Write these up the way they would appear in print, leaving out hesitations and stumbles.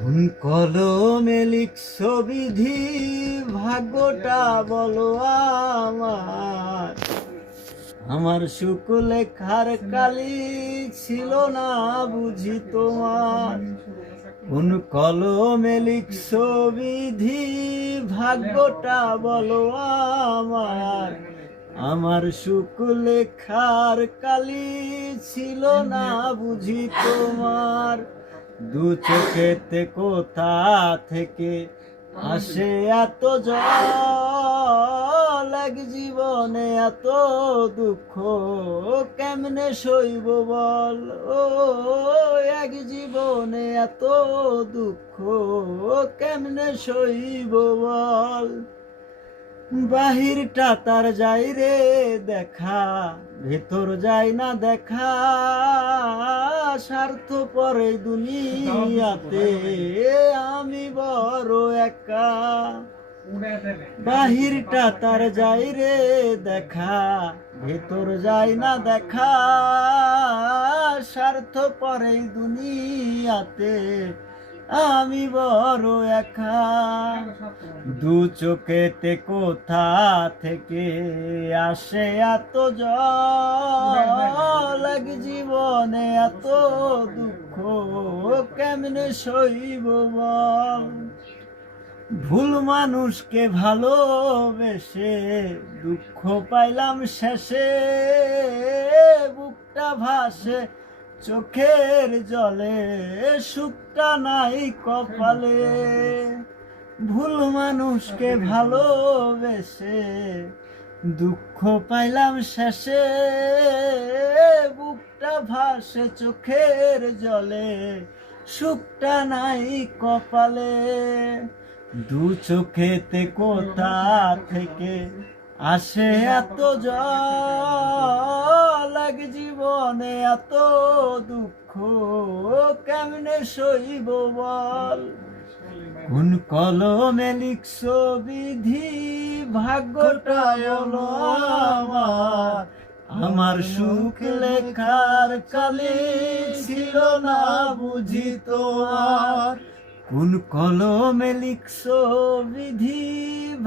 কোন কলমে লিখছো বিধি, ভাগ্যটা বলো আমার। আমার সুখ লেখার কালি ছিল না বুঝি তোমার। কোন কলমে লিখছো বিধি, ভাগ্যটা বলো আমার। আমার সুখ লেখার কালি ছিল না বুঝি তোমার। দু চোখেতে কোথা থেকে আসে এত জল, এক জীবনে এত দুঃখ কেমনে সইব বল। ও এক জীবনে এত দুঃখ কেমনে সইব বল। বাহিরটা তার যাই রে দেখা, ভেতর যায় না দেখা। স্বার্থপর এই দুনিয়াতে আমি বড় একা। বাহিরটা তার যাই রে দেখা, ভেতর যায় না দেখা। স্বার্থপর এই দুনিয়াতে আমি বড় একা। দু চোখেতে কোথা থেকে আসে এত জল, এক জীবনে এত দুঃখ কেমনে সইব বল। ভুল মানুষকে ভালোবেসে দুঃখ পাইলাম শেষে, বুকটা ভাসে চোখের জলে, সুখটা নাই কপালে। ভুল মানুষকে ভালোবেসে দুঃখ পাইলাম শেষে, বুকটা ভাসে চোখের জলে, সুখটা নাই কপালে। দু চোখেতে কোথা থেকে আসে এত জল, এক জীবনে এত দুঃখ কেমনে সইব বল। কোন কলমে লিখছো বিধি, ভাগ্যটা হলো আমার। আমার সুখ লেখার কালি ছিল না বুঝি তোমার। কোন কলমে লিখছো বিধি,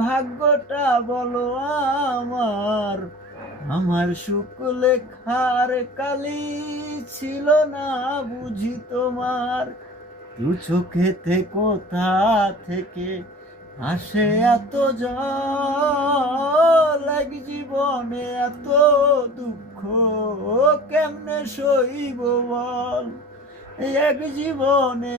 ভাগ্যটা বলো আমার। আমার সুখ লেখার কালি ছিল না বুঝি তোমার। দু চোখেতে কোথা থেকে আসে এত জল, এক জীবনে এত দুঃখ কেমনে সইব বল। এক জীবনে